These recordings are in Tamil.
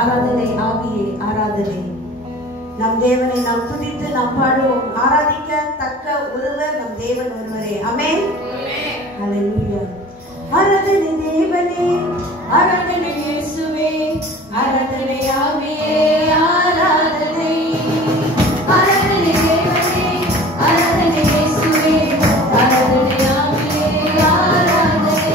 ஆராதனை ஆகியே ஆராதனை. நம் தேவனை நாம் துதித்து நாம் பாடுவோம். ஆராதிக்க தக்க ஒருவர் நம் தேவன் ஒருவரே. ஆமென். ஹல்லேலூயா. ஆராதனை தேவனே, ஆராதனை இயேசுவே, ஆராதனை ஆகியே ஆராதனை. ஆராதனை தேவனே, ஆராதனை இயேசுவே, ஆராதனை ஆகியே ஆராதனை.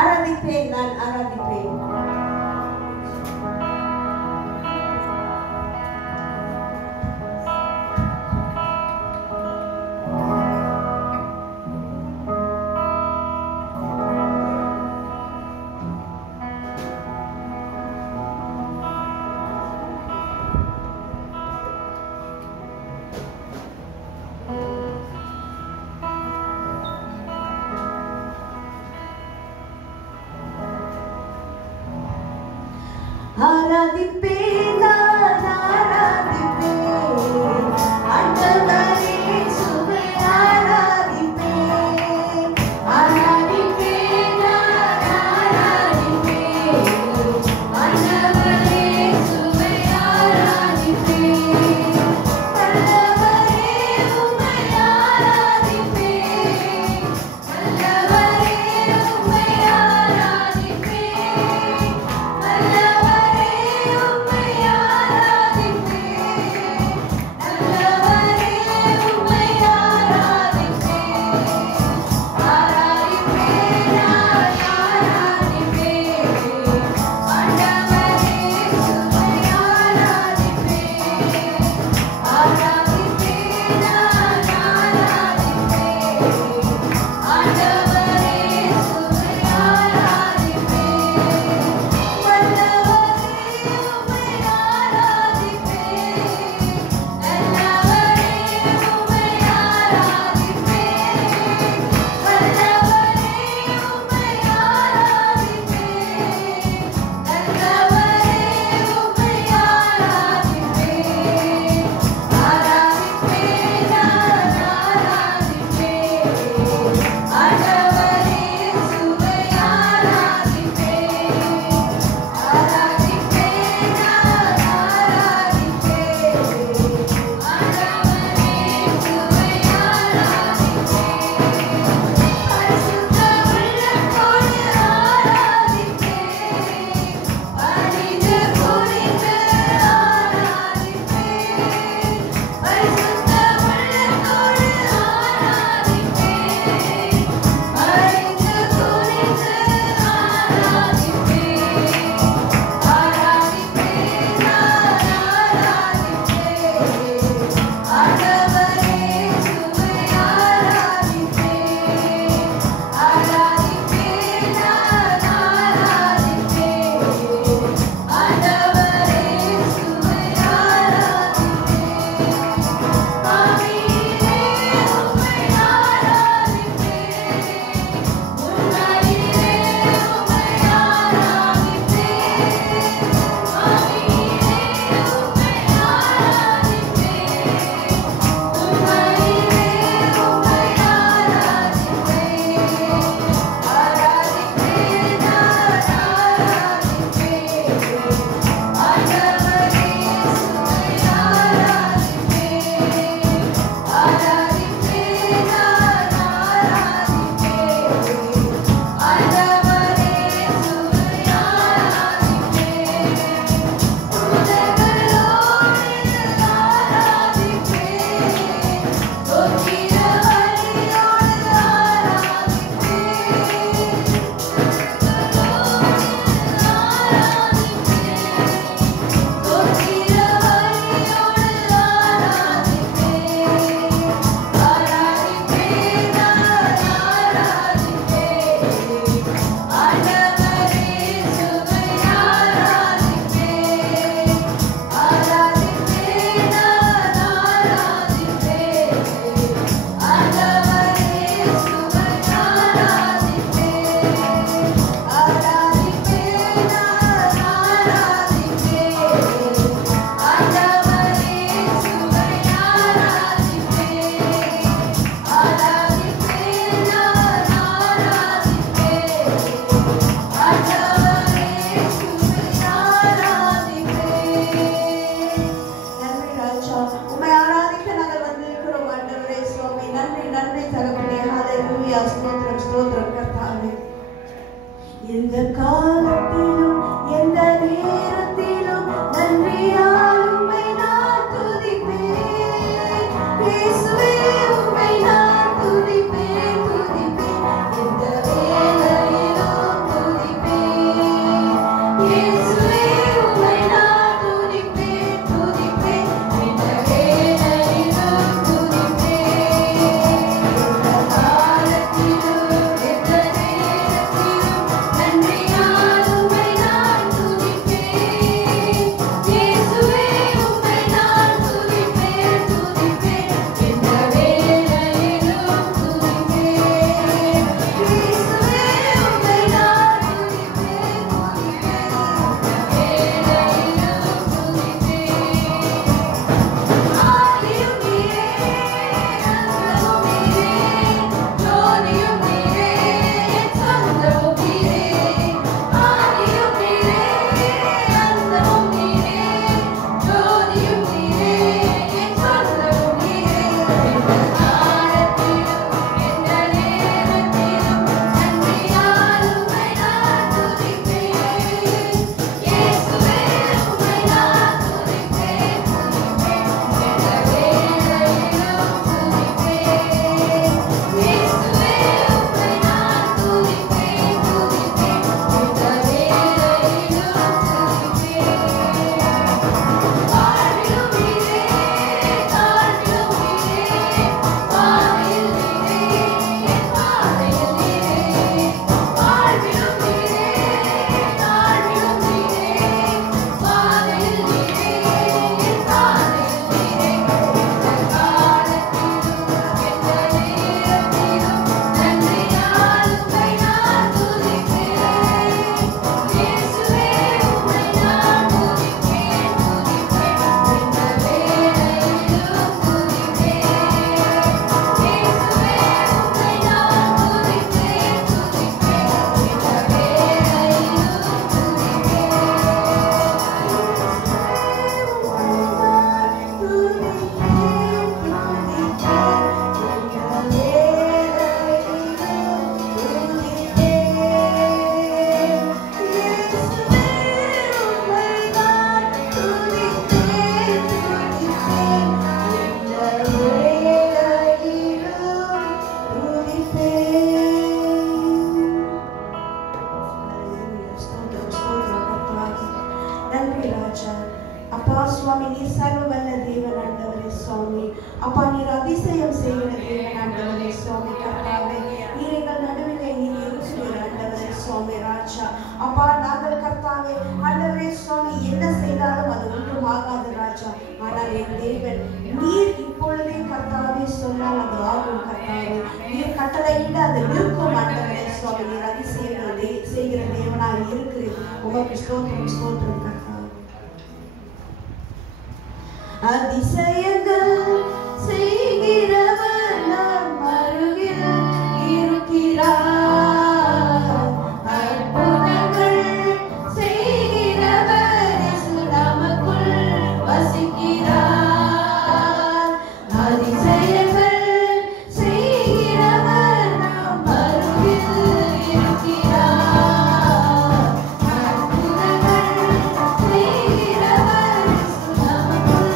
ஆராதிப்பேன், நான் ஆராதிப்பேன். ஆராதிப்பேன், நான் ஆராதிப்பேன், ஆண்டவரே இயேசுவை ஆராதிப்பேன். ஆராதிப்பேன், நான் ஆராதிப்பேன், ஆண்டவரே இயேசுவை ஆராதிப்பேன். நல்லவரே உம்மை ஆராதிப்பேன், நல்லவரே உம்மை ஆராதிப்பேன், நல்லவரே உம்மை ஹalleluya ஸ்தோத்திரம் ஸ்தோத்திரம் கர்த்தாவே. எந்த காலத்திலும் எந்த நேரத்திலும் நன்றியால் உம்மை நான் துதிப்பேன். இயேசுவே உம்மை நான் துதிப்பேன் துதிப்பேன். எந்த வேளையிலும் துதிப்பேன். இயேசுவே உம்மை நான் துதிப்பேன் துதிப்பேன். எந்த வேளையிலும் துதிப்பேன். எந்த காலத்திலும் எந்த நேரத்திலும் நன்றியால் உம்மை நான் துதிப்பேன். இயேசுவே உம்மை நான் துதிப்பேன் துதிப்பேன். எந்த வேளையிலும் துதிப்பேன். இயேசுவே உம்மை நான் துதிப்பேன் துதிப்பேன். எந்த வேளையிலும் துதிப்பேன். ஆதியும் நீரே அந்தமும் நீரே ஜோதியும் நீரே என் சொந்தமும் நீரே. ஆதியும் நீரே அந்தமும் நீரே ஜோதியும் நீரே என் சொந்தமும் நீரே. எந்த காலத்திலும் எந்த நேரத்திலும் நன்றியால் உம்மை நான் துதிப்பேன். இயேசுவே உம்மை நான் துதிப்பேன் துதிப்பேன். எந்த வேளையிலும் துதிப்பேன். இயேசுவே உம்மை நான் துதிப்பேன் துதிப்பேன். எந்த வேளையிலும் துதிப்பேன். வாழ்விலும் நீரே தாழ்விலும் நீரே பாதையில் நீரே என் பாதையில் நீரே. வாழ்விலும் நீரே தாழ்விலும் நீரே பாதையில் நீரே என் பாதையில் நீரே. எந்த காலத்திலும் எந்த நேரத்திலும் நன்றியால் உம்மை நான் துதிப்பேன். இயேசுவே உம்மை நான் துதிப்பேன் துதிப்பேன். எந்த வேளையிலும் துதிப்பேன். இயேசுவே உம்மை நான் துதிப்பேன் துதிப்பேன். எந்த வேளையிலும் நன்றி ராஜா. அப்பா சுவாமி நீர் சர்வ வல்ல தேவன் ஆண்டவரே சுவாமி. அப்பா நீர் அதிசயம் செய்கிற தேவன் ஆண்டவரே சுவாமி கர்த்தாவே. நீர் எங்கள் நடுவிலே நீர் இருக்கிறீர் ஆண்டவரே சுவாமி ராஜா. அப்பா நாங்கள் கர்த்தாவே ஆண்டவரே சுவாமி என்ன செய்தாலும் அது ஒன்றும் ஆகாது ராஜா. ஆனால் என் தேவன் நீர் இப்பொழுதே கர்த்தாவே சொன்னால் அது ஆகும் கர்த்தாவே. நீர் கட்டளையிட்டு அது நிற்கும் ஆண்டவரே சுவாமி. நீர் அதிசயங்களை செய்கிற தேவனாக இருக்கிறீர். உமக்கு ஸ்தோத்திரம் ஸ்தோத்திரம் கர்த்தாவே. அதிசயங்கள் செய்கிறவர் நம் அருகில் இருக்கிறார். அற்புதங்கள் செய்கிறவர் இயேசு நமக்குள் வசிக்கிறார். அதிசயங்கள் செய்கிறவர் நம் அருகில் இருக்கிறார். அற்புதங்கள் செய்கிறவர் இயேசு நமக்குள்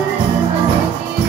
வசிக்கிறார்.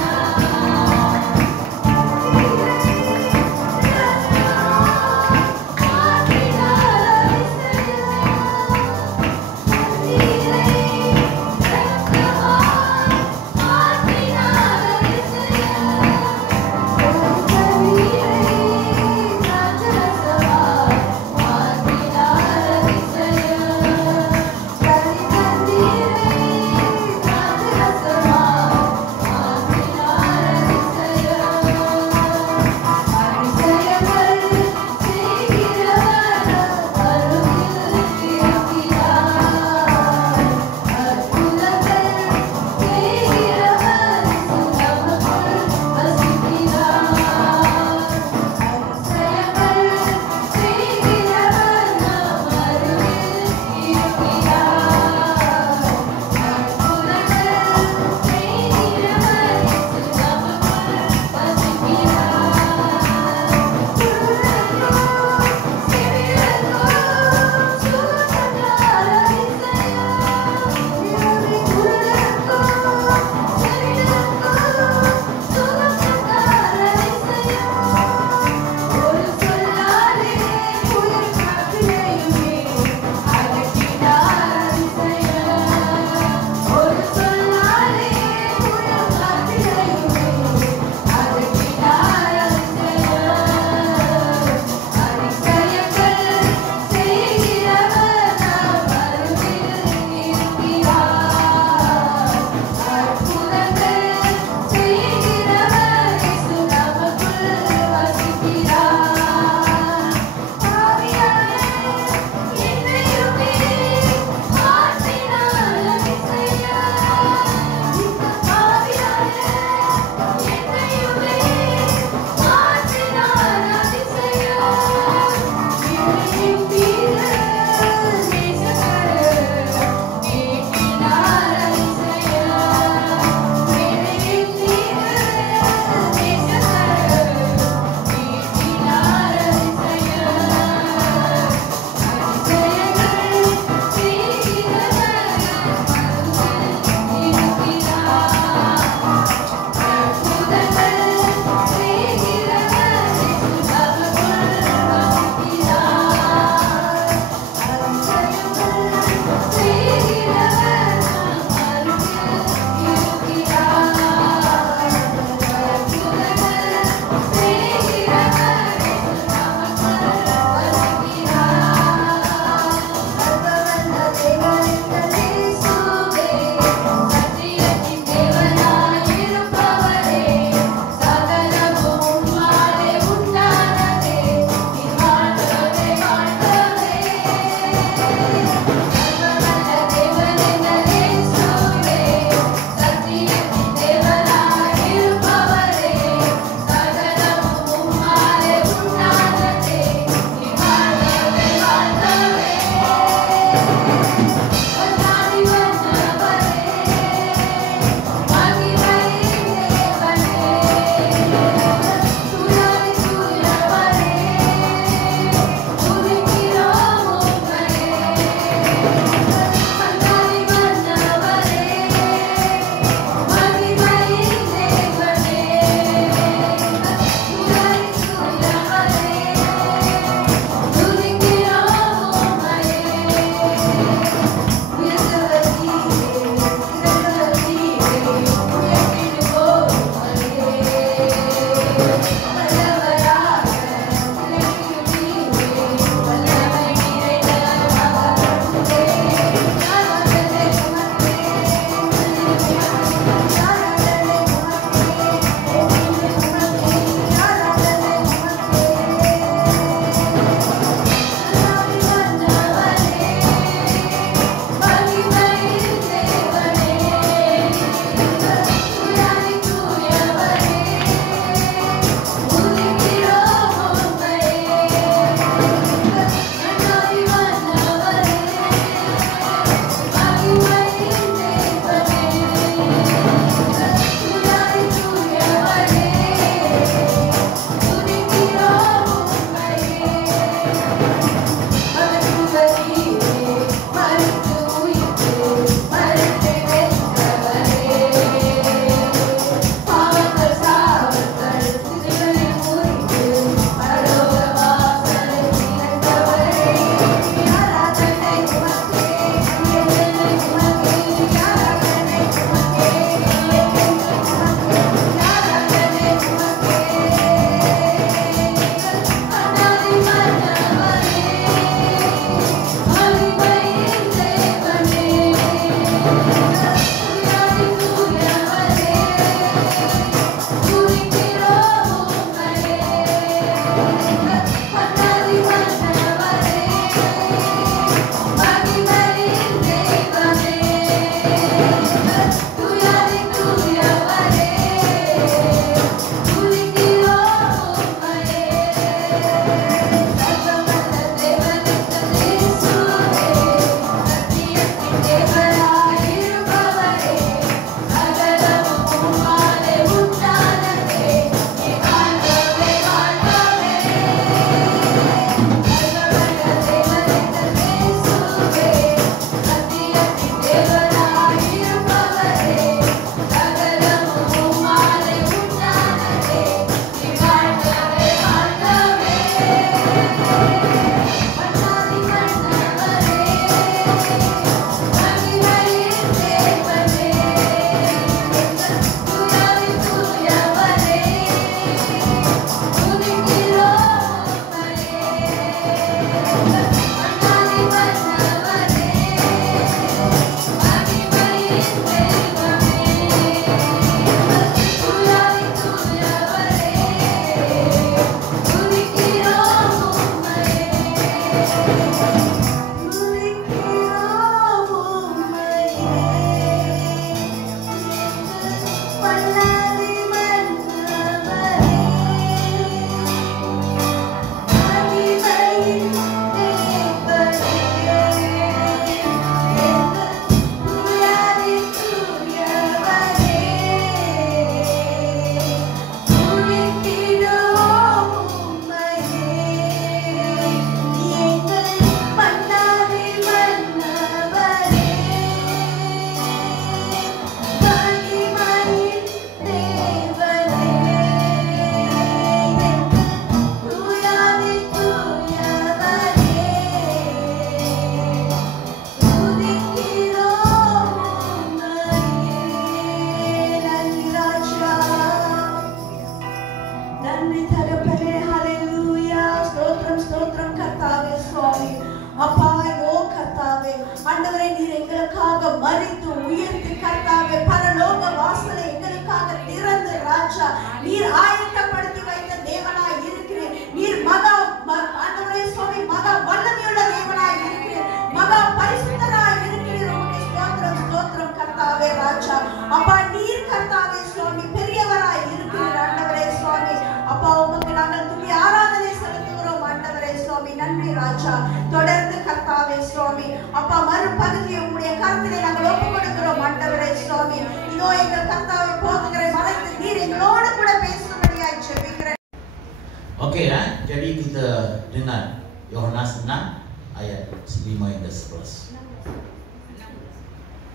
Okey ya, jadi kita dengar Yohanes 6 ayat 5 hingga 11.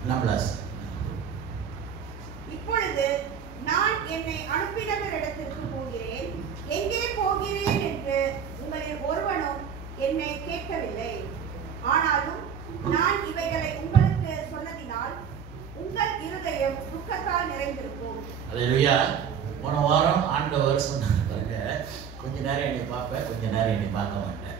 16. இப்பொழுது நான் என்னை அனுப்பினவரிடத்திற்கு போகிறேன், எங்கே போகிறேன் என்று உங்களில் ஒருவனும் என்னை கேட்கவில்லை. ஆனாலும் நான் இவைகளை உங்களுக்கு சொன்னதினால் உங்கள் இருதயம் துக்கத்தால் நிறைந்திருக்கும். அல்லேலூயா. போன வாரம் ஆண்டவர் சொன்னாங்க, கொஞ்ச நேரம் என்னை பார்ப்பேன், கொஞ்ச நேரம் என்னை பார்க்க மாட்டேன்.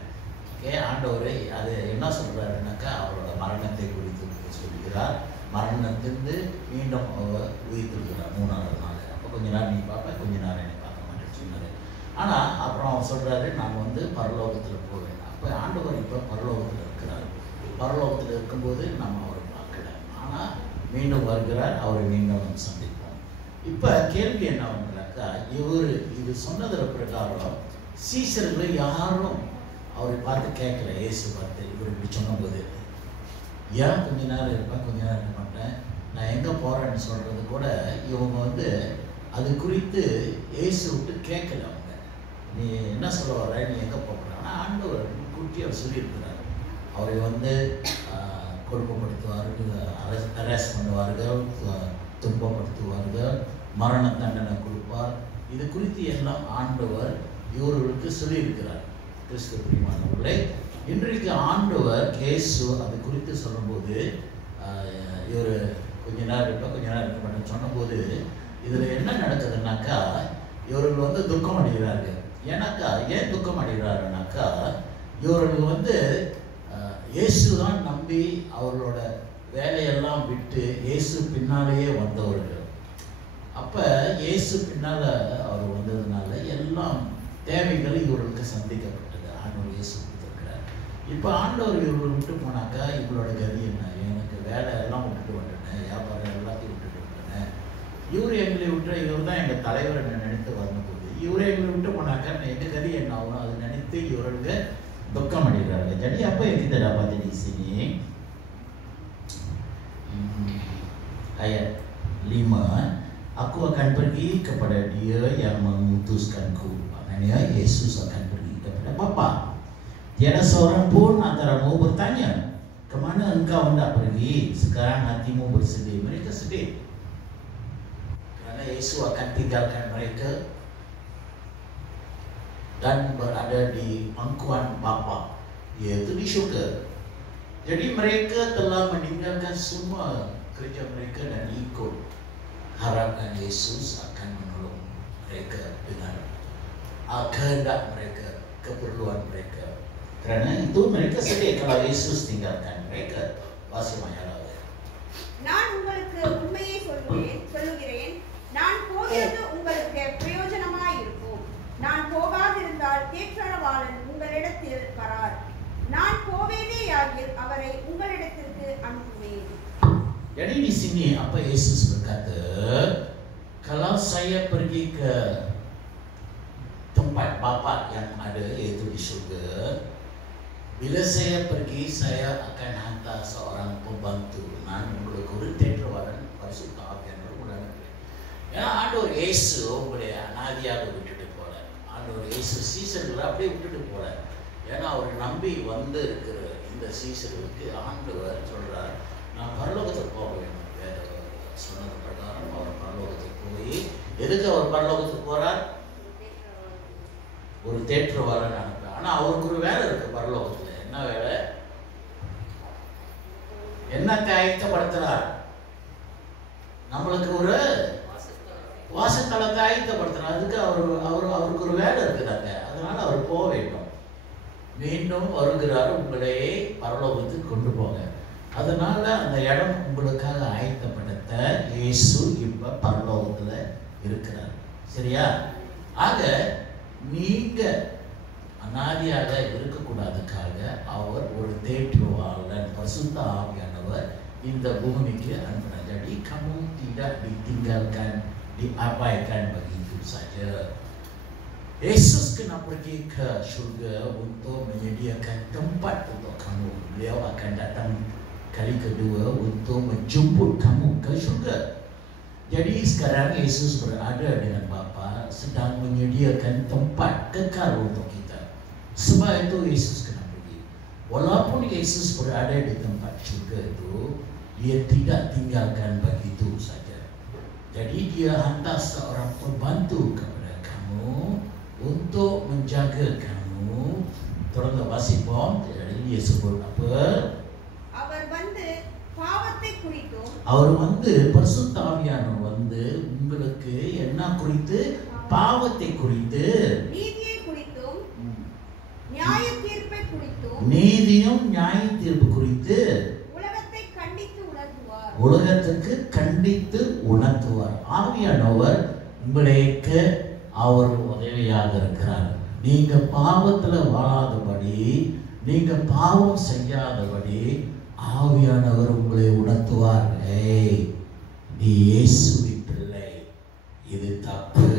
ஓகே, ஆண்டவர் அது என்ன சொல்றாருனாக்கா அவரோட மரணத்தை குறித்து சொல்கிறார். மரணத்திலிருந்து மீண்டும் அவர் உயிர்த்திருக்கிறார் 3ஆவது நாள். அப்போ கொஞ்ச நேரம் நீ பார்ப்பேன், கொஞ்ச நேரம் என்னை பார்க்க மாட்டேன்னு சொன்னார். ஆனால் அப்புறம் அவர் சொல்கிறாரு, நான் பரலோகத்தில் போவேன். அப்போ ஆண்டவர் இப்போ பரலோகத்தில் இருக்கிறார். பரலோகத்தில் இருக்கும்போது நம்ம அவரை பார்க்கல, ஆனால் மீண்டும் வருகிறார், அவரை மீண்டும் சந்திப்போம். இப்போ கேள்வி என்ன பண்ணுறாக்கா, இது சொன்னதில் பிரகாரம் சீசர்கள் யாரும் அவரை பார்த்து கேட்கல. இயேசு பார்த்து இவர் இப்படி சொன்னபோது, ஏன் கொஞ்ச நேரம் இருப்பேன், கொஞ்ச நேரம் இருக்க மாட்டேன், நான் எங்கே போகிறேன்னு சொல்கிறது கூட இவங்க அது குறித்து இயேசு விட்டு கேட்கல. அவங்க நீ என்ன சொல்ல வர, நீ எங்கே போகிற, ஆனால் ஆண்டவர் கூட்டி அவர் சொல்லியிருக்கிறார். அவரை கொடுமைப்படுத்துவார்கள், அரெஸ்ட் பண்ணுவார்கள், துன்பப்படுத்துவார்கள், மரண தண்டனை கொடுப்பார். இது குறித்து எல்லாம் ஆண்டவர் இவர்களுக்கு சொல்லியிருக்கிறார். கிறிஸ்து பிரியமானவர்களே, இன்றைக்கு ஆண்டவர் இயேசு அது குறித்து சொல்லும்போது, இவர் கொஞ்ச நேரம் இருப்பேன், கொஞ்ச நேரம் இருக்க மாட்டேன்னு சொன்னபோது இதில் என்ன நடக்குதுன்னாக்கா, இவர்கள் துக்கம் அடைகிறார்கள். ஏன்னாக்கா ஏன் துக்கம் அடைகிறாருனாக்கா, இவர்கள் இயேசு தான் நம்பி அவர்களோட வேலையெல்லாம் விட்டு இயேசு பின்னாலேயே வந்தவர்கள். அப்போ இயேசு பின்னால் அவர் வந்ததுனால எல்லாம் தேவைகள் இவர்களுக்கு சந்திக்கப்பட்டது. ஆண்டவர் இயேசு கொடுத்துருக்கிறார். இப்போ ஆண்டவர் இவர்கள் விட்டு போனாக்கா இவங்களோட கதி என்ன? எனக்கு வேலை எல்லாம் விட்டுட்டு வந்துட்டேன், வியாபாரம் எல்லாத்தையும் விட்டுட்டு வந்துட்டேன், இவர் எங்களை விட்டு, இவர் தான் எங்கள் தலைவர் என்ன நினைத்து வரும்போது இவரை எங்களை விட்டு போனாக்கா எங்கள் கதி என்ன ஆகும்? அதை நினைத்து இவர்களுக்கு துக்கம் அடைகிறார்கள். Jadi apa yang kita dapati di sini? Ayat 5, aku akan pergi kepada dia yang mengutuskanku. Maknanya Yesus akan pergi kepada Bapa. Tiada seorang pun antaramu bertanya, kemana engkau hendak pergi? Sekarang hatimu bersedih. Mereka sedih kerana Yesus akan tinggalkan mereka dan berada di pangkuan Bapa, yaitu di syurga. Jadi mereka telah meninggalkan semua kerja mereka dan ikut harapkan Yesus akan menolong mereka dengan kehendak mereka, keperluan mereka. Kerana itu mereka sedia kalau Yesus tinggalkan mereka. வாசியமாயாளர். நான் உங்களுக்கு உண்மையை சொல்லுகிறேன், நான் போகிறது உங்களுக்கு பிரயோஜனமாய் இருக்கும். நான் போகாதிருந்தால் தேற்றரவாளன் உங்களிடத்தில் வரார். நான் போவேனேயாகில் அவரை உங்களிடத்திற்கு அனுப்புவேன். Jadi di sini apa Yesus berkata, kalau saya pergi ke tempat Bapa yang ada yaitu di surga, bila saya pergi saya akan hantar seorang pembantu. நான் உங்களுக்கு ஒரு தேற்றவாளன் பரிசுத்த ஆவியானவர் உடன் ஏன்னா ஆண்டவர் இயேசு உங்களுடைய அனாதியாக விட்டுட்டு போல. ஆண்டவர் இயேசு சீசர்களை அப்படியே விட்டுட்டு போல. ஏன்னா அவர் நம்பி வந்து இருக்கிற இந்த சீசர்களுக்கு ஆண்டவர் சொல்றார், நான் பரலோகத்துக்கு போக வேண்டும். வேற சொன்னது பிரகாரம் அவர் பரலோகத்துக்கு போய் எதுக்கு அவர் பரலோகத்துக்கு போறார்? ஒரு தேற்றவாளன் அனுப்ப. ஆனா அவருக்கு ஒரு வேலை இருக்கு பரலோகத்துல. என்ன வேலை? என்னத்தை ஆயத்தப்படுத்துறார்? நம்மளுக்கு ஒரு வாசத்தலத்தை ஆயத்தப்படுத்துறார். அதுக்கு அவருக்கு ஒரு வேலை இருக்குதாங்க. அதனால அவர் போக வேண்டும். மீண்டும் வருகிறார், உங்களையே பரலோகத்துக்கு கொண்டு போங்க. அதனால அந்த இடம் உங்களுக்காக ஆயத்தப்படுத்த இயேசு இப்ப பரலோகத்துல இருக்கிறார். சரியா? ஆக நீங்க அனாதியாக இருக்கக்கூடாதுக்காக அவர் ஒரு தேற்றுவாளன் பரிசுத்த ஆவியானவர் இந்த பூமிக்கு அனுப்பினார். Jadi kamu tidak ditinggalkan, diabaikan begitu saja. Yesus kena pergi ke surga untuk menyediakan tempat untuk kamu. Beliau akan datang kali kedua untuk menjemput kamu ke surga. Jadi sekarang Yesus berada dengan Bapa, sedang menyediakan tempat kekal untuk kita. Sebab itu Yesus kena pergi. Walaupun Yesus berada di tempat surga itu, dia tidak tinggalkan begitu saja. Jadi dia hantar seorang pembantu kepada kamu untuk menjaga kamu. தொடர்ந்து வாசிப்போம். jadi dia sebut apa? அவர் வந்து பாவத்தை குறித்தும், அவர் வந்து பரிசுத்த ஆவியானவர் வந்து உங்களுக்கு என்ன குறித்து? பாவத்தை குறித்து, நீதியை குறித்தும், நியாய தீர்ப்பை குறித்தும், நீதியும் நியாய தீர்ப்பு குறித்து உலகத்தை கண்டித்து உணர்த்துவார். உலகத்துக்கு கண்டித்து உணர்த்துவார். ஆவியானவர் உங்களுக்கு அவர் உதவியாக இருக்கிறார். நீங்க பாவத்துல வாழாதபடி, நீங்க பாவம் செய்யாதபடி ஆவியானவர் உங்களை உணர்த்துவார். ஏய், நீ இயேசுவின் பிள்ளை, இது தப்பு,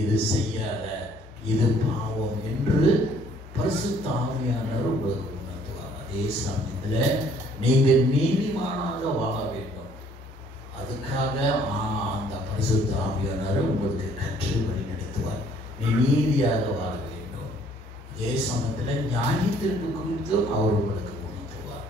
இது செய்யாத, இது பாவம் என்று பரிசுத்த ஆவியானவர் உங்களுக்கு உணர்த்துவார். அதே சமயத்தில் நீங்க நீதிமானாக வாழ வேண்டும். அதுக்காக அந்த பரிசுத்த ஆவியானவர் உங்களுக்கு கற்று வழி நடத்துவார். நீ நீதியாக வாழ வேண்டும். அதே சமயத்தில் நியாயத்திற்கு குறித்தும் அவர் உங்களுக்கு உணர்த்துவார்.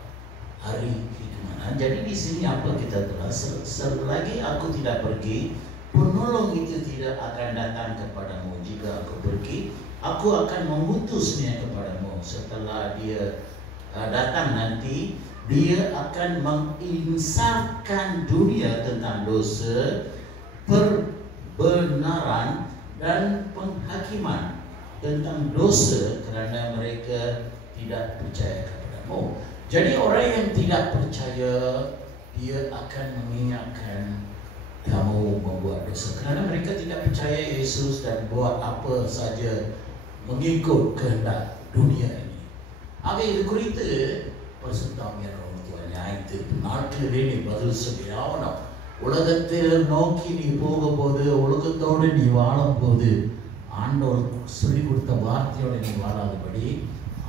Hari hikmah. Jadi di sini apa kita telah selagi aku tidak pergi, penolong itu tidak akan datang kepadamu. Jika aku pergi, aku akan mengutusnya kepadamu. Setelah dia datang nanti, dia akan menginsafkan dunia tentang dosa, perbenaran dan penghakiman tentang dosa kerana mereka tidak percaya kepadamu. Jadi orang yang tidak percaya, dia akan mengingatkan kamu membuat dosa kerana mereka tidak percaya Yesus dan buat apa saja mengikut kehendak dunia ini. Aga இது குறித்து பரிசுத்த ஆவியானவர் நியாயத்து நாட்களிலே நீ பதில் சொல்லியாவணும். உலகத்தில் நோக்கி நீ போகும்போது, உலகத்தோடு நீ வாழும்போது, ஆண்டவர் சொல்லிக் கொடுத்த வார்த்தையோடு நீ வாழாதபடி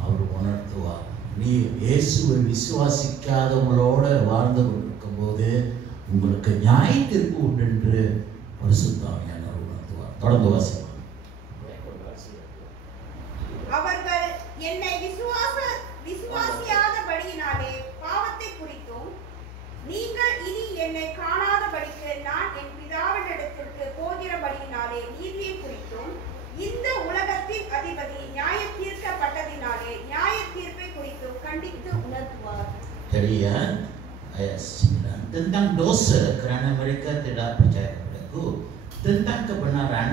அவர் உணர்த்துவார். நீ இயேசுவை விசுவாசிக்காதவங்களோட வாழ்ந்து கொண்டிருக்கும் போது உங்களுக்கு நியாய தீர்ப்பு உண்டு என்று பரிசுத்த ஆவியானவர் உணர்த்துவார். தொடர்ந்து வாசிப்பார். அவர்கள் என்னை விசுவாசியாதபடியினாலே பாவத்தை குறித்தும், நீங்கள் இனி என்னை காணாதபடிக்கு நான் என் பிதாவினிடத்திற்கு போகிறபடியினாலே நீதியை குறித்தும், இந்த உலகத்தின் அதிபதி நியாய தீர்க்கப்பட்டதினாலே நியாய தீர்ப்பை குறித்தும் கண்டித்து உணர்த்துவார். Jadi ya, ayat 9 tentang dosa kerana mereka tidak percaya kepadaku, tentang kebenaran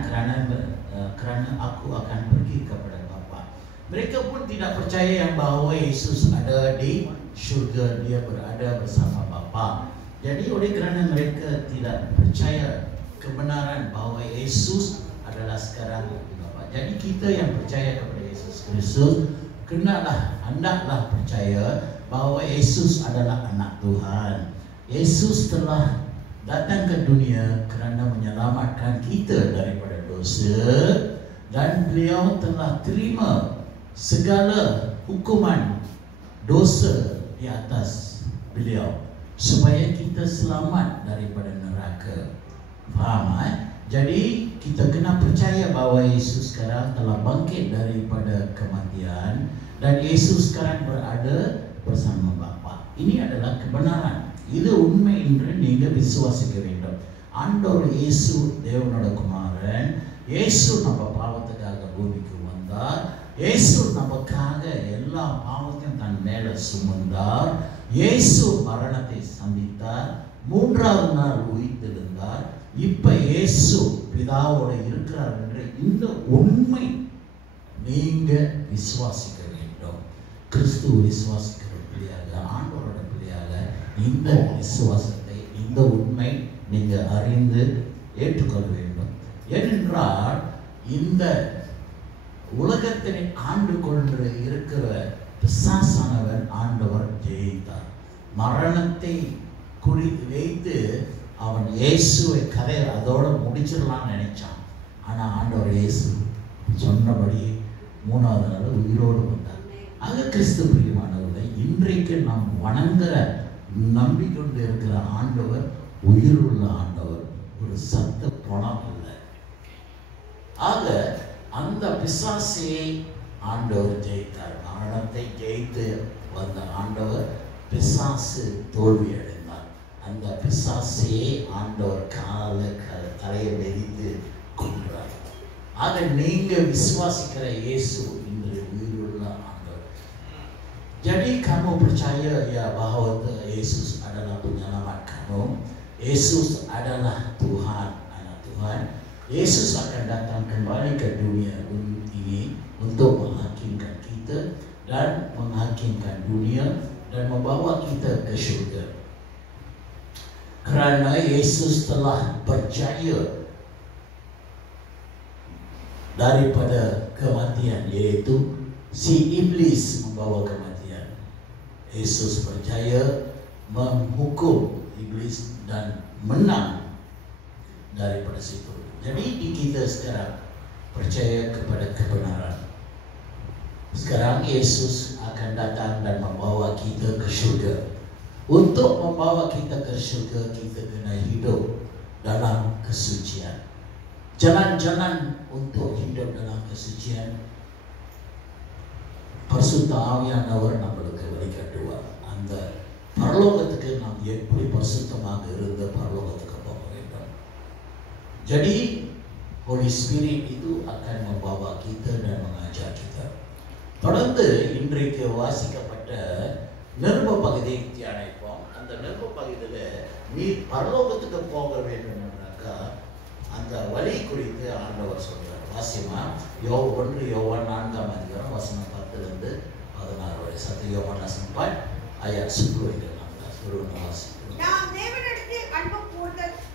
kerana aku akan pergi kepada Bapa. Mereka pun tidak percaya yang bahwa Yesus ada di syurga, dia berada bersama Bapa. Jadi oleh kerana mereka tidak percaya kebenaran bahwa Yesus adalah sekarang di Bapa. Jadi kita yang percaya kepada Yesus Kristus, hendaklah percaya bahwa Yesus adalah anak Tuhan. Yesus telah datang ke dunia kerana menyelamatkan kita daripada dosa, dan beliau telah terima segala hukuman dosa di atas beliau supaya kita selamat daripada neraka. Faham? Jadi kita kena percaya bahawa Yesus sekarang telah bangkit daripada kematian dan Yesus sekarang berada bersama Bapa. Ini adalah kebenaran. இது உண்மை என்று நீங்க விசுவாசிக்க வேண்டும். ஆண்டவர் இயேசு தேவனோட குமாரன். இயேசு நம்ம பாவத்துக்காக பூமிக்கு வந்தார். இயேசு நமக்காக எல்லா பாவத்தையும் தன் மேல சுமந்தார். இயேசு மரணத்தை சந்தித்தார். மூன்றாவது நாள் உயிர்த்தெழுந்தார். இப்ப இயேசு பிதாவோட இருக்கிறார் என்ற இந்த உண்மை நீங்க விசுவாசிக்க வேண்டும். கிறிஸ்துவ விசுவாசிக்கிற பிள்ளையாக, ஆண்டவரோட பிள்ளையாக இந்த விசுவாசத்தை, இந்த உண்மை நீங்க அறிந்து ஏற்றுக்கொள்ள வேண்டும். ஏனென்றால் இந்த உலகத்தை ஆண்டு கொண்டு இருக்கிற பிசாசானவன் ஆண்டவர் ஜெயித்தார். மரணத்தை குறித்து வைத்து அவன் இயேசுவை கதை அதோட முடிச்சிடலாம்னு நினைச்சான். ஆனா ஆண்டவர் இயேசு சொன்னபடி மூணாவது நாள் உயிரோடு வந்தார். அது கிறிஸ்து பிரியமானவர்களை இன்றைக்கு நாம் வணங்குற நம்பிக்கொண்டு இருக்கிற ஆண்டவர் உயிருள்ள ஆண்டவர், ஒரு சத்த பணம் இல்லை. ஆக அந்த பிசாசையை ஆண்டவர் ஜெயித்தார். மரணத்தை ஜெயித்து வந்த ஆண்டவர் பிசாசு தோல்வி அடைந்தார். அந்த பிசாசையை ஆண்டவர் தலையை வெடித்து கொன்றார். ஆக நீங்க விசுவாசிக்கிற இயேசு இன்று உயிருள்ள ஆண்டவர். Jadi kamu percaya ya bahwa Yesus adalah penyelamat kamu. Yesus adalah Tuhan, anak Tuhan. Yesus akan datang kembali ke dunia ini untuk menghakimkan kita dan menghakimkan dunia dan membawa kita ke syurga. Kerana Yesus telah percaya daripada kematian, yaitu si iblis membawa kematian. Yesus percaya menghukum iblis dan menang daripada situ. Jadi kita sekarang percaya kepada kebenaran. Sekarang Yesus akan datang dan membawa kita ke syurga. Untuk membawa kita ke syurga, kita kena hidup dalam kesucian. Jalan-jalan untuk hidup dalam kesucian பரிசுத்த ஆவியானவர் நம்மளுக்கு வழிகாட்டுவார். அந்த பரலோகத்துக்கு நாம் எப்படி பரிசுத்தமாக இருந்து பரலோகத்துக்கு போக வேண்டும். Jadi Holy Spirit itu akan membawa kita dan mengajar kita. தொடர்ந்து இன்றைக்கு வாசிக்கப்பட்ட நிருப பகுதியை தியானிப்போம். அந்த நிருப பகுதியில் நீ பரலோகத்துக்கு போக வேண்டும் என்றாக்கா அந்த வழி குறித்து ஆண்டவர் சொல்றார். வாசிமா யோவான் 4ஆம் அதிகாரம் வசனம் 10 16 வரை. சத்திய யோவான் 4 ayat 10 hingga 16. நாம் தேவனிடத்தில் அன்பு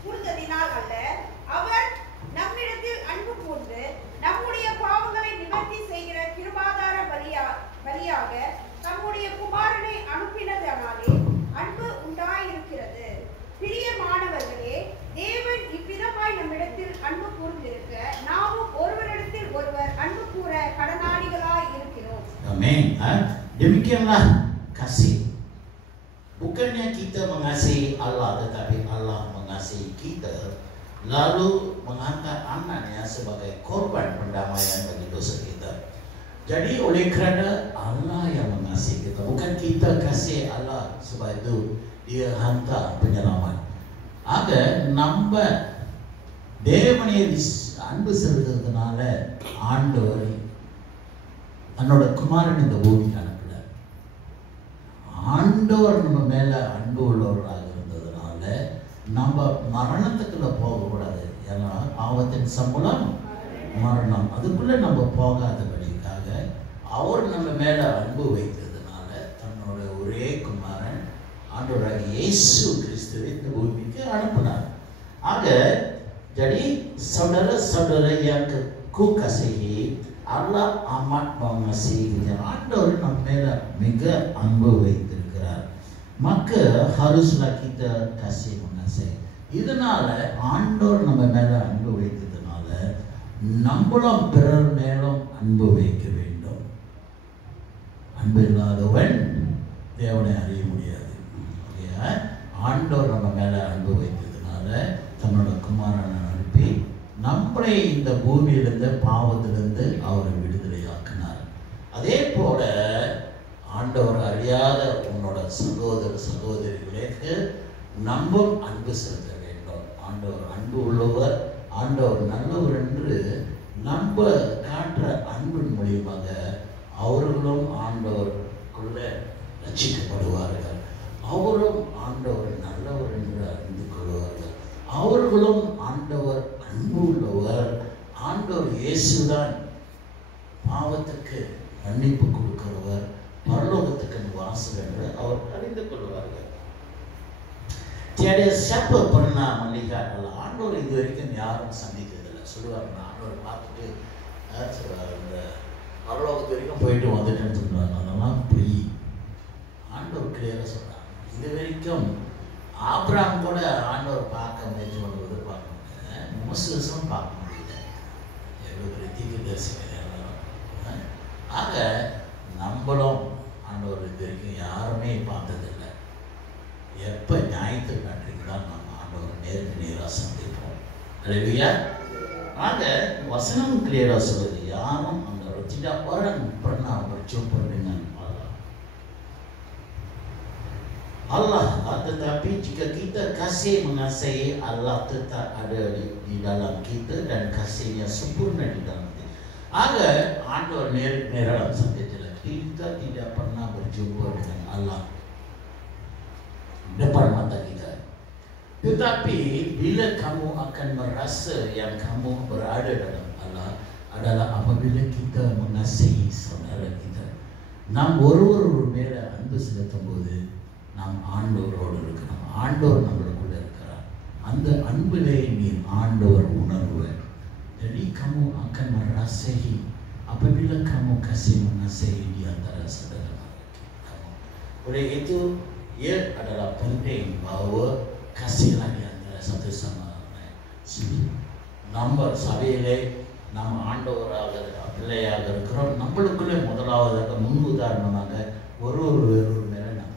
கூர்ந்ததினால் அல்ல, அவர் நம்மிடத்தில் அன்பு கூர்ந்து நம்முடைய பாவங்களை நிவர்த்தி செய்கிற கிருபாதார பலியாக தம்முடைய குமாரனை அனுப்பினதனாலே அன்பு உண்டாயிருக்கிறது. பிரியமானவர்களே, தேவன் இவ்விதமாய் நம்மிடத்தில் அன்பு கூர்ந்திருக்க நாமும் ஒருவரிடத்தில் ஒருவர் அன்பு கூற கடனாளிகளாய் இருக்கிறோம். Amin. Demikianlah kasih. Bukannya kita mengasihi Allah, tetapi Allah mengasihi kita, lalu mengangkat anaknya sebagai korban pendamaian bagi dosa kita. Jadi oleh kerana Allah yang mengasihi kita, bukan kita kasih Allah, sebab itu dia hantar penyelamat. ஆக நம்ம தேவனை அன்பு செலுத்துறதுனால ஆண்டவர் தன்னோட குமாரன் இந்த பூமிக்கு அனுப்புறார். ஆண்டவர் நம்ம மேல அன்பு உள்ளவராக இருந்ததுனால நம்ம மரணத்துக்குள்ள போகக்கூடாது. ஏன்னா பாவத்தின் சம்பளம் மரணம். அதுக்குள்ள நம்ம போகாதபடிக்காக அவர் மேல அன்பு வைத்ததுனால தன்னோட ஒரே குமாரன் ஆண்டவராகிய இயேசு கிறிஸ்துவை இந்த பூமிக்கு அனுப்பினார். ஆக jadi saudara-saudara yang ku kasihi, Allah amat mengasihinya. ஆண்டவர் நம்ம மேல மிக அன்பு வைத்திருக்கிறார். maka haruslah kita kasih mengasihi. இதனால ஆண்டவர் நம்ம மேல அன்பு வைத்ததுனால நம்மளும் பிறர் மேலும் அன்பு வைக்க வேண்டும். அன்பு இல்லாதவன் தேவனை அறிய முடியாது. ஆண்டவர் நம்ம மேல அன்பு வைத்ததுனால தன்னோட குமாரனை அனுப்பி நம்மளை இந்த பூமியிலிருந்து பாவத்திலிருந்து அவரை விடுதலையாக்கினார். அதே போல ஆண்டவர் அறியாத உன்னோட சகோதர சகோதரிகளுக்கு நம்பும் அன்பு செலுத்த வேண்டும். ஆண்டவர் அன்பு உள்ளவர், ஆண்டவர் நல்லவர் என்று நம்ம காட்டுற அன்பின் மூலியமாக அவர்களும் ஆண்டவருக்குள்ள ரட்சிக்கப்படுவார்கள். அவரும் ஆண்டவர் நல்லவர் என்று அறிந்து கொள்வார்கள். அவர்களும் ஆண்டவர் அன்பு உள்ளவர், ஆண்டவர் இயேசுதான் பாவத்துக்கு மன்னிப்பு கொடுக்கிறவர், பரலோகத்துக்கு வாசல் என்று அவர் அறிந்து கொள்வார்கள். Tiada siapa pernah melihat Allah. ஆண்டவர் இது வரைக்கும் யாரும் சந்தித்ததில்லை. சொல்லுவாங்க, ஆண்டவர் பார்த்துட்டு இந்த பரலோகத்து வரைக்கும் போயிட்டு வந்துட்டேன்னு சொல்லுவாங்க. அதெல்லாம் பொய். ஆண்டவர் கிளியராக சொல்றாங்க. இது வரைக்கும் ஆபிரகாம் கூட ஆண்டவர் பார்க்க முயற்சி பண்ணுவது பார்க்க முடியல, மோசேசும் பார்க்க முடியல. எவ்வளோ பெரிய தீர்க்கதரிசிகள். ஆக நம்மளும் ஆண்டவர் இது வரைக்கும் யாருமே பார்த்ததில்லை. எப்போ ஞாயிற்றுக்கிழமைக்கு தான் நம்ம ஆண்டவர் நேருக்கு நேராக சந்திப்போம். இல்லையா? ஆக வசனம் கிளியராக சொல்லுது, யாரும் அந்த tidak orang pernah berjumpa dengan Allah, tetapi jika kita kasih mengasihi Allah tetap ada di dalam kita dan kasihnya sempurna di dalam kita. Agar ஆண்டவர் நேராக சந்தித்ததில்லை. kita tidak pernah berjumpa dengan Allah depan mata kita. Tetapi bila kamu akan merasa yang kamu berada dalam Allah adalah apabila kita mengasihi saudara kita. நாம் ஒருவர் மேல அன்பு செலுத்தும் போது நாம் ஆண்டவரோடு இருக்கிறோம். ஆண்டவர் நம்மளுக்குள்ள இருக்கிறார். அந்த அன்பிலே நீ ஆண்டவர் உணர்வுவர். Jadi kamu akan merasihi apabila kamu kasih mengasihi di antara saudara kamu. Oleh itu, ia adalah penting bahawa kasihlah di antara satu sama lain. Number சபையிலே நாம் ஆண்டவராக பிள்ளையாக இருக்கிறோம். நம்மளுக்குள்ளே முதலாவதாக முன் உதாரணமாக ஒருவர் மேலே நாம்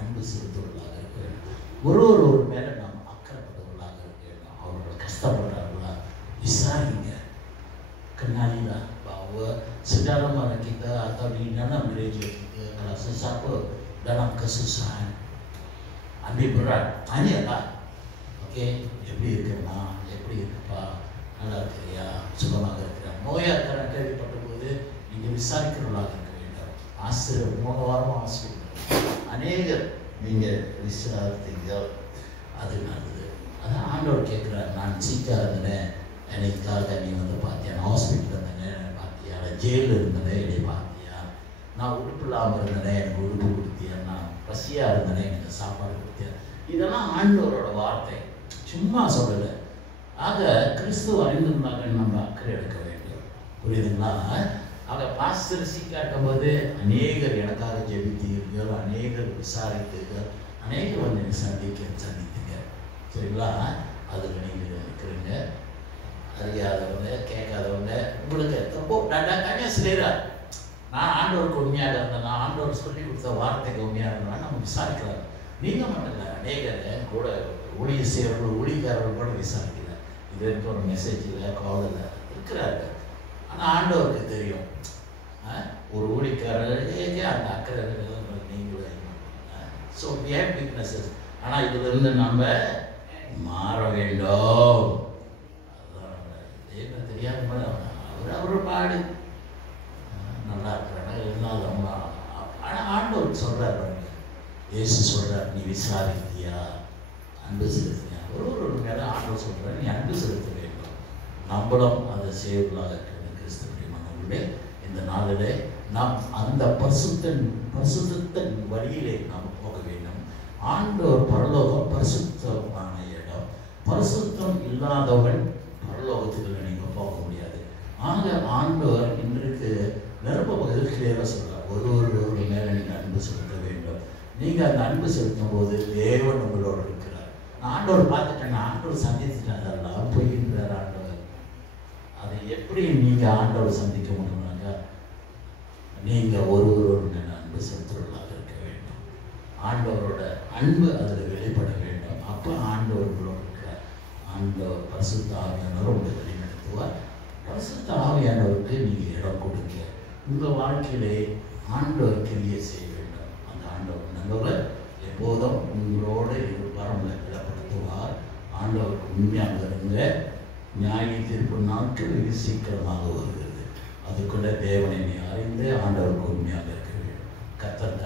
அன்பு செலுத்துவதாக இருக்க வேண்டும். ஒருவர் மேலே நாம் அக்கறைப்படுவதாக இருக்க வேண்டும். அவர்கள் கஷ்டப்படுறாங்களா விசாரிங்க, kenalilah bahwa saudara mara kita atau di dalam gereja kita kalau sesiapa dalam kesusahan, ambil berat, tanyalah. Okey, எப்படி இருக்குமா, எப்படி இருக்குப்பா, நல்லா இருக்கிறியா, சுகமாக இருக்கிறா, நோயாக இருக்கிற கேள்விப்பட்ட போது நீங்கள் விசாரிக்கிறவர்களாக இருக்க வேண்டும். ஆசிரியர் 3 வாரமாக ஆசிரியர் அநேகர் நீங்கள் விசாரித்தீர்கள், அது நல்லது. அதான் ஆண்டவர் கேட்குறார், நான் சீக்காக இருந்தேன் எனக்காக நீ வந்து பார்த்தியா, நான் ஹாஸ்பிட்டலில் இருந்தேனே பார்த்தியா, ஜெயிலில் இருந்தனே என்னை பார்த்தியா, நான் உடுப்பு இல்லாமல் இருந்தேனே எனக்கு உடுப்பு கொடுத்தியா, நான் பசியாக இருந்தேனே எனக்கு சாப்பாடு கொடுத்தியா. இதெல்லாம் ஆண்டவரோட வார்த்தை, சும்மா சொல்லலை. ஆக கிறிஸ்துவ அறிந்திருந்தாங்க நம்ம அக்கறை எடுக்க வேண்டும். புரியுதுங்களா? ஆக பாஸ்டர் சீக்காட்டும் போது அநேகர் எனக்காக ஜெபித்தீர்கள், அநேகர் விசாரித்தீர்கள், அநேகர் வந்து சந்தித்தீங்க. சரிங்களா? அதில் நீங்கள் இருக்கிறீங்க. அறியாதவங்க, கேட்காதவங்க, உங்களுக்கு தப்போ டடாக்கானே சிலரா நான் ஆண்டவருக்கு உண்மையாக இருந்தேன், நான் ஆண்டவர் சொல்லி கொடுத்த வார்த்தைக்கு உண்மையாக இருந்தேன் நம்ம விசாரிக்கலாம். நீங்கள் மட்டும் இல்லை, அநேகர் கூட ஊழிய செய்கிறவர்கள் ஊழியக்காரர்கள் கூட விசாரிக்கல. இது வரைக்கும் ஒரு மெசேஜில் காலில் இருக்கிறாங்க. ஆனால் ஆண்டவருக்கு தெரியும். ஒரு ஊழியக்காரர்களுக்கே அந்த அக்கறை நீங்களும். So we have weaknesses. ஆனால் இதிலிருந்து நம்ம மாற வேண்டும். அதுதான் தெரியாத அவர் பாடு நல்லா இருக்கிறாங்க இருந்தாலும். ஆனால் ஆண்டவர் சொல்கிறார், இயேசு சொல்கிறார், நீ விசாரித்தியா, அன்பு செலுத்தியா. ஒரு மேலே ஆண்டவர் சொல்கிறார், நீ அன்பு செலுத்த வேண்டும். நம்மளும் அதை செய்வதாக இருக்கிறது. கிறிஸ்துவின் மனங்களே, இந்த நாளிலே நாம் அந்த பரிசுத்தத்தின் வழியிலே நாம் போக வேண்டும். ஆண்டவர் பரலோகம் பரிசுத்தமான இடம். பரிசுத்தம் இல்லாதவன் பரலோகத்துக்கு நீங்கள் போக முடியாது. ஆக ஆண்டவர் இன்றைக்கு நிரப்ப பகுதியில் கிளியராக சொல்கிறார், ஒரு மேலே நீங்கள் அன்பு செலுத்த வேண்டும். நீங்கள் அந்த அன்பு செலுத்தும் போது தேவன் உங்களோடு இருக்கிறார். நான் ஆண்டவர் பார்த்துட்டேன், ஆண்டவர் சந்தித்துட்டேன், அதெல்லாம் போயிருக்கிறார் ஆண்டவர். அதை எப்படி நீங்கள் ஆண்டவர் சந்திக்க முடியும்னாக்கா நீங்கள் ஒருவரோடு அன்பு செலுத்துவதாக இருக்க வேண்டும். ஆண்டவரோட அன்பு அதில் வெளிப்பட வேண்டும். அப்போ ஆண்டவர் உங்களோடு இருக்கிறார். ஆண்டவர் பரிசுத்த ஆவியானவர் உங்களை வழிநடத்துவார். பரிசுத்த ஆவியானவருக்கு நீங்கள் இடம் கொடுக்க உங்கள் வாழ்க்கையிலே ஆண்டவர் கிரியை செய்ய வேண்டும். அந்த ஆண்டவர் நல்லவர் எப்போதும் உங்களோடு இருப்பார், உங்களை பலப்படுத்துவார். ஆண்டவருக்கு உண்மையாக இருங்க. நியாய தீர்ப்பு நாட்கள் இது சீக்கிரமாக வருகிறது. அதுக்குள்ள தேவனை அறிந்து ஆண்டவருக்கு உண்மையாக இருக்க வேண்டும். கர்த்தர்